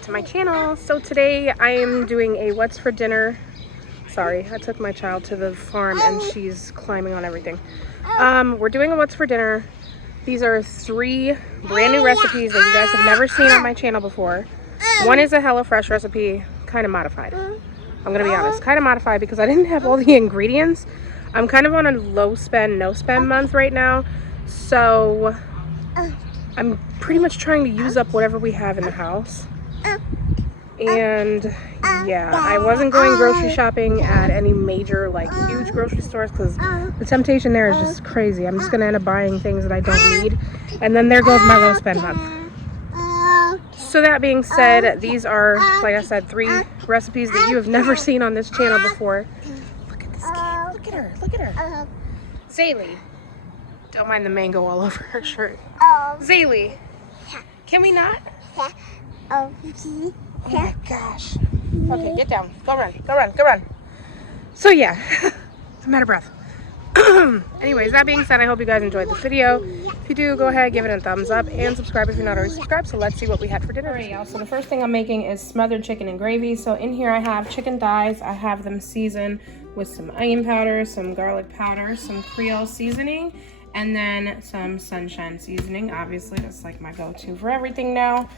back to my channel. So today I am doing a what's for dinner. Sorry, I took my child to the farm and she's climbing on everything. We're doing a what's for dinner. These are 3 brand new recipes that you guys have never seen on my channel before. One is a HelloFresh recipe, kind of modified. I'm gonna be honest, kind of modified because I didn't have all the ingredients. I'm kind of on a low spend, no spend month right now. So I'm pretty much trying to use up whatever we have in the house. And yeah, I wasn't going grocery shopping at any major, like, huge grocery stores because the temptation there is just crazy. I'm just gonna end up buying things that I don't need, and then there goes my low spend month. So that being said, these are, like I said, 3 recipes that you have never seen on this channel before. Look at this kid, look at her, look at her. Zaylee, don't mind the mango all over her shirt. Zaylee, can we not? Oh my gosh. Okay, get down. Go run. Go run. Go run. So yeah, I'm out of breath. Anyways, that being said, I hope you guys enjoyed this video. If you do, go ahead, give it a thumbs up and subscribe if you're not already subscribed. So let's see what we had for dinner. Alright, y'all. So the first thing I'm making is smothered chicken and gravy. So in here I have chicken thighs. I have them seasoned with some onion powder, some garlic powder, some Creole seasoning, and then some sunshine seasoning. Obviously, that's like my go-to for everything now.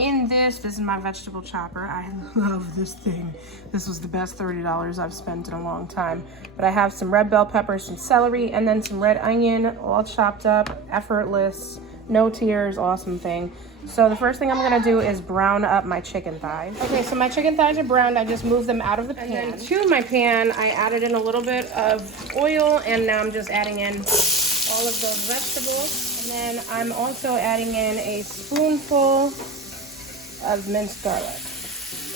In this is my vegetable chopper. I love this thing. This was the best $30 I've spent in a long time. But I have some red bell peppers, some celery, and then some red onion, all chopped up, effortless, no tears, awesome thing. So the first thing I'm gonna do is brown up my chicken thighs. Okay, so my chicken thighs are browned. I just moved them out of the pan. And then to my pan, I added in a little bit of oil, and now I'm just adding in all of those vegetables. And then I'm also adding in a spoonful of minced garlic.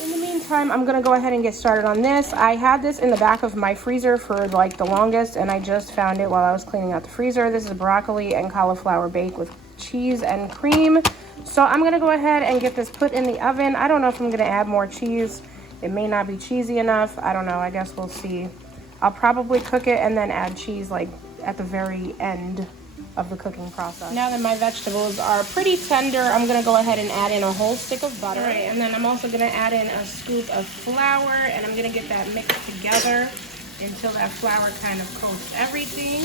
In the meantime, I'm gonna go ahead and get started on this. I had this in the back of my freezer for like the longest, and I just found it while I was cleaning out the freezer. This is broccoli and cauliflower bake with cheese and cream. So I'm gonna go ahead and get this put in the oven. I don't know if I'm gonna add more cheese. It may not be cheesy enough. I don't know, I guess we'll see. I'll probably cook it and then add cheese like at the very end of the cooking process. Now that my vegetables are pretty tender, I'm gonna go ahead and add in a whole stick of butter. Right, and then I'm also gonna add in a scoop of flour, and I'm gonna get that mixed together until that flour kind of coats everything.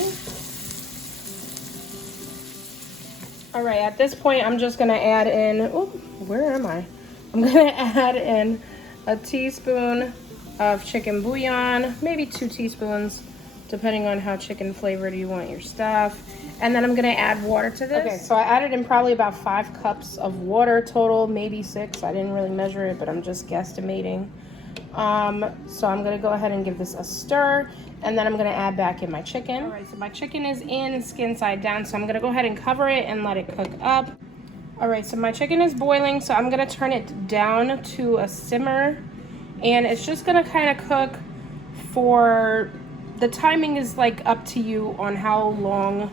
All right, at this point, I'm just gonna add in, oh, where am I? I'm gonna add in a teaspoon of chicken bouillon, maybe 2 teaspoons, depending on how chicken flavored you want your stuff. And then I'm gonna add water to this. Okay, so I added in probably about 5 cups of water total, maybe 6. I didn't really measure it, but I'm just guesstimating. So I'm gonna go ahead and give this a stir, and then I'm gonna add back in my chicken. All right, so my chicken is in skin side down, so I'm gonna go ahead and cover it and let it cook up. All right, so my chicken is boiling, so I'm gonna turn it down to a simmer, and it's just gonna kind of cook for, the timing is like up to you on how long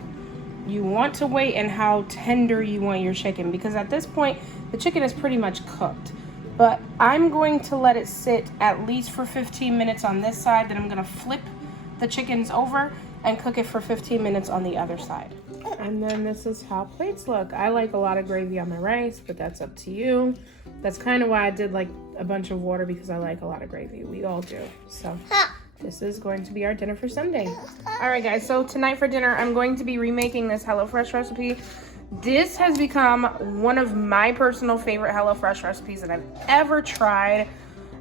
you want to wait and how tender you want your chicken, because at this point the chicken is pretty much cooked. But I'm going to let it sit at least for 15 minutes on this side, then I'm going to flip the chickens over and cook it for 15 minutes on the other side. And then this is how plates look. I like a lot of gravy on my rice, but that's up to you. That's kind of why I did like a bunch of water, because I like a lot of gravy. We all do. So this is going to be our dinner for Sunday. All right, guys, so tonight for dinner, I'm going to be remaking this HelloFresh recipe. This has become one of my personal favorite HelloFresh recipes that I've ever tried.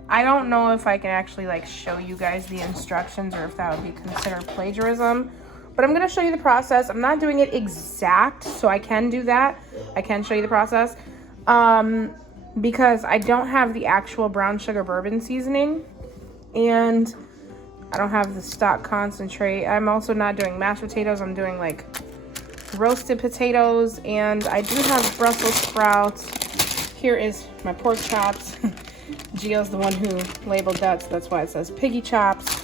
I don't know if I can actually like show you guys the instructions or if that would be considered plagiarism, but I'm gonna show you the process. I'm not doing it exact, so I can do that. I can show you the process because I don't have the actual brown sugar bourbon seasoning, and I don't have the stock concentrate. I'm also not doing mashed potatoes. I'm doing like roasted potatoes, and I do have Brussels sprouts. Here is my pork chops. Gio's the one who labeled that, so that's why it says piggy chops.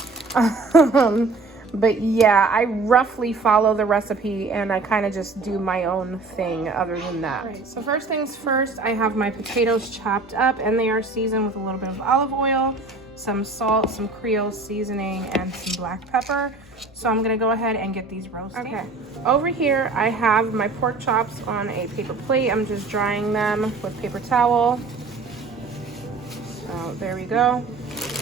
But yeah, I roughly follow the recipe, and I kind of just do my own thing other than that. Right, so first things first, I have my potatoes chopped up, and they are seasoned with a little bit of olive oil, some salt, some Creole seasoning, and some black pepper. So I'm gonna go ahead and get these roasting. Okay, over here I have my pork chops on a paper plate. I'm just drying them with paper towel. Oh, there we go.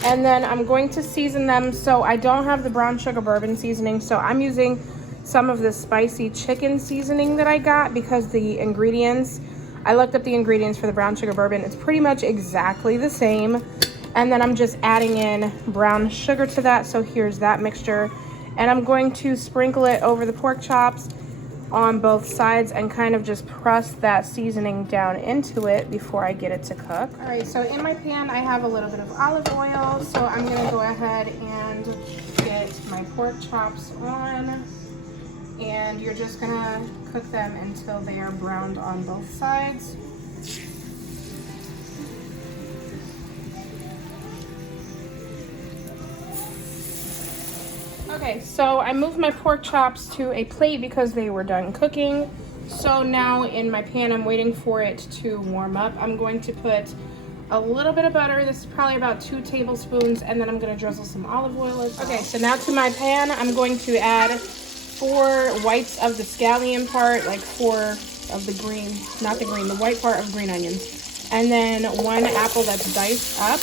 And then I'm going to season them. So I don't have the brown sugar bourbon seasoning, so I'm using some of the spicy chicken seasoning that I got because the ingredients, I looked up the ingredients for the brown sugar bourbon. It's pretty much exactly the same. And then I'm just adding in brown sugar to that. So here's that mixture. And I'm going to sprinkle it over the pork chops on both sides and kind of just press that seasoning down into it before I get it to cook. All right, so in my pan, I have a little bit of olive oil. So I'm gonna go ahead and get my pork chops on. And you're just gonna cook them until they are browned on both sides. Okay, so I moved my pork chops to a plate because they were done cooking. So now in my pan, I'm waiting for it to warm up. I'm going to put a little bit of butter. This is probably about 2 tablespoons, and then I'm gonna drizzle some olive oil as well. Okay, so now to my pan, I'm going to add 4 whites of the scallion part, like 4 of the green, not the green, the white part of green onions. And then 1 apple that's diced up.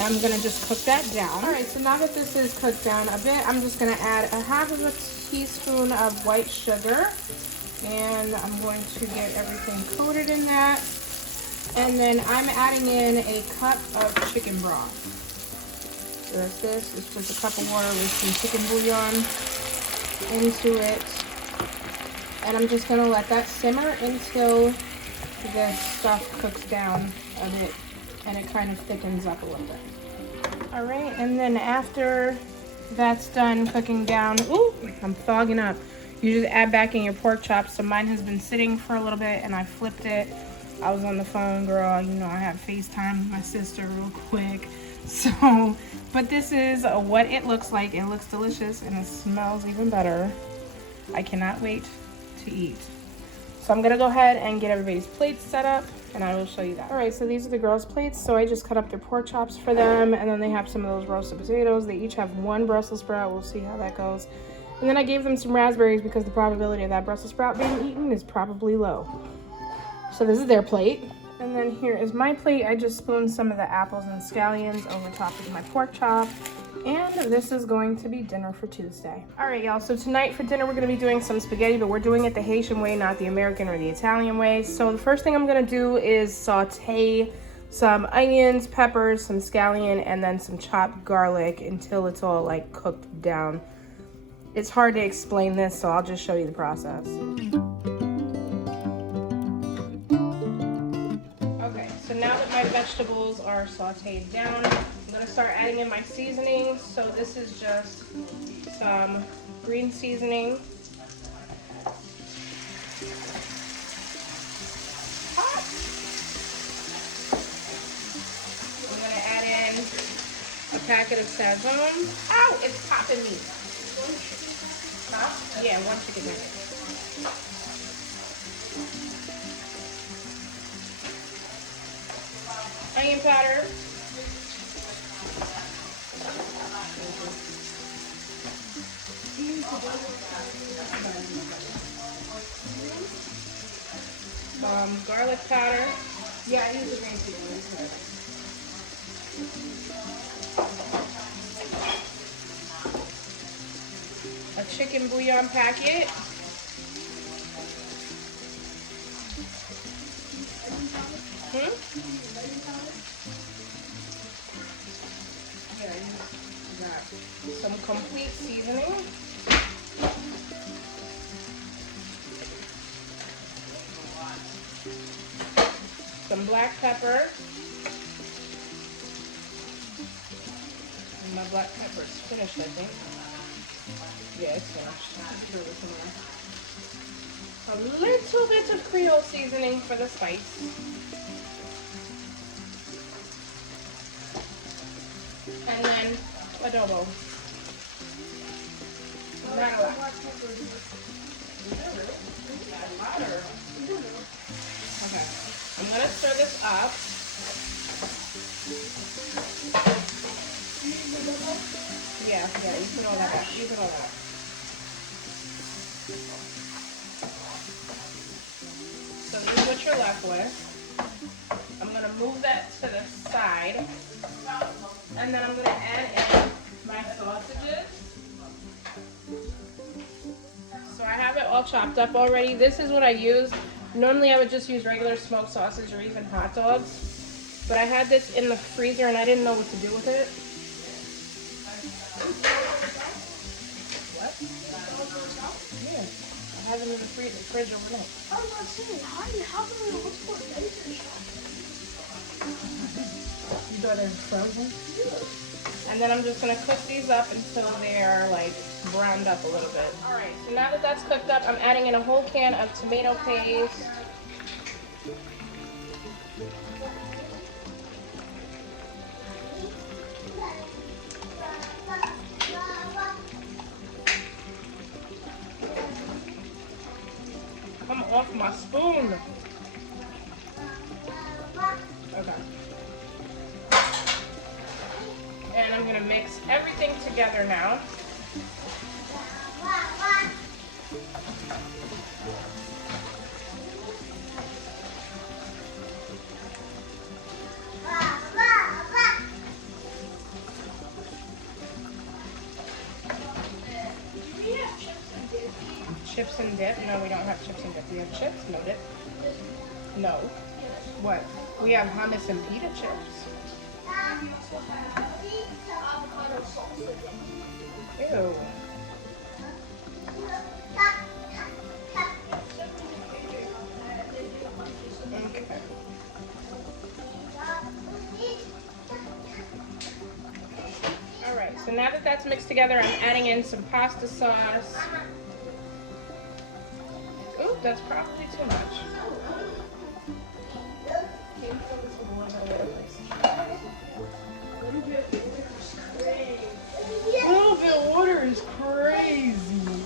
And I'm gonna just cook that down. All right, so now that this is cooked down a bit, I'm just gonna add 1/2 teaspoon of white sugar. And I'm going to get everything coated in that. And then I'm adding in a cup of chicken broth. So that's this. It's just a cup of water with some chicken bouillon into it. And I'm just gonna let that simmer until the stuff cooks down a bit and it kind of thickens up a little bit. All right, and then after that's done cooking down, ooh, I'm fogging up. You just add back in your pork chops. So mine has been sitting for a little bit and I flipped it. I was on the phone, girl. You know, I had FaceTime with my sister real quick. So, but this is what it looks like. It looks delicious and it smells even better. I cannot wait to eat. So I'm gonna go ahead and get everybody's plates set up and I will show you that. All right, so these are the girls' plates. So I just cut up their pork chops for them, and then they have some of those roasted potatoes. They each have 1 Brussels sprout. We'll see how that goes. And then I gave them some raspberries because the probability of that Brussels sprout being eaten is probably low. So this is their plate. And then here is my plate. I just spooned some of the apples and scallions over top of my pork chop. And this is going to be dinner for Tuesday. All right, y'all, so tonight for dinner, we're gonna be doing some spaghetti, but we're doing it the Haitian way, not the American or the Italian way. So the first thing I'm gonna do is saute some onions, peppers, some scallion, and then some chopped garlic until it's all like cooked down. It's hard to explain this, so I'll just show you the process. Okay, so now that my vegetables are sauteed down, I'm gonna start adding in my seasoning. So this is just some green seasoning. Hot. I'm gonna add in a packet of Sazon. Ow, it's popping me. Huh? Yeah, 1 chicken nugget. Onion powder. Garlic powder. Yeah, I use the green seasoning. A chicken bouillon packet. Some complete seasoning. Some black pepper. And my black pepper is finished, I think. Yeah, it's finished. A little bit of Creole seasoning for the spice. And then adobo. Not a lot. Okay, I'm gonna stir this up. Yeah, you put all that back. You put all that. So this is what you're left with. I'm gonna move that to the side. And then I'm going to add in my sausages. So I have it all chopped up already. This is what I use. Normally I would just use regular smoked sausage or even hot dogs. But I had this in the freezer and I didn't know what to do with it. What? Yeah. I have it in the fridge overnight. I was not saying, how can we look for laser shot? You thought they were frozen? And then I'm just gonna cook these up until they are like browned up a little bit. All right, so now that that's cooked up, I'm adding in a whole can of tomato paste. Come off my spoon. Okay. And I'm gonna mix everything together now. Chips and dip? No, we don't have chips and dip. We have chips, no dip. No. What? We have hummus and pita chips. Ew. Okay. Alright, so now that that's mixed together, I'm adding in some pasta sauce. Ooh, that's probably too much. A little bit of water is crazy.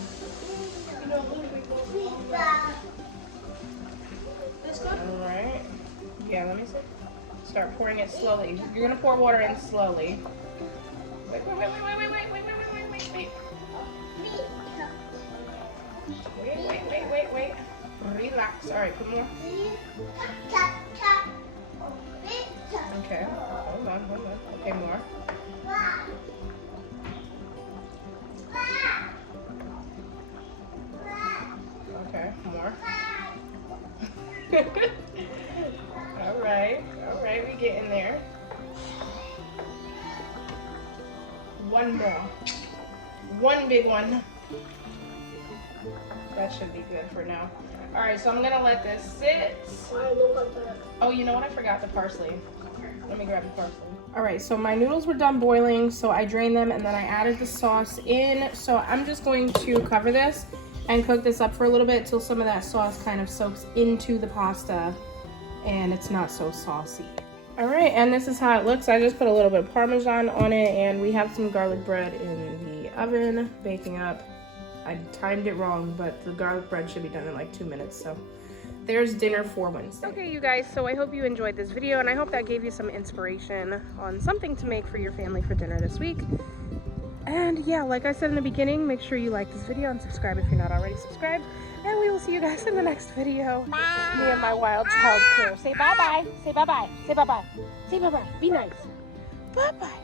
Alright. Yeah, let me see. Start pouring it slowly. You're gonna pour water in slowly. Wait. Wait. Relax. Alright, put more. Okay. Hold on. Okay, more. Okay, more. Alright, we get in there. One more. One big one. That should be good for now. Alright, so I'm gonna let this sit. Oh, you know what? I forgot the parsley. Let me grab the parsley. Alright, so my noodles were done boiling, so I drained them and then I added the sauce in. So I'm just going to cover this and cook this up for a little bit till some of that sauce kind of soaks into the pasta and it's not so saucy. Alright, and this is how it looks. I just put a little bit of Parmesan on it and we have some garlic bread in the oven baking up. I timed it wrong, but the garlic bread should be done in like 2 minutes, so there's dinner for Wednesday. Okay, you guys, so I hope you enjoyed this video and I hope that gave you some inspiration on something to make for your family for dinner this week. And yeah, like I said in the beginning, make sure you like this video and subscribe if you're not already subscribed. And we will see you guys in the next video. Bye. Me and my wild child crew. Say bye-bye. Say bye-bye. Say bye-bye. Say bye-bye. Be nice. Bye-bye.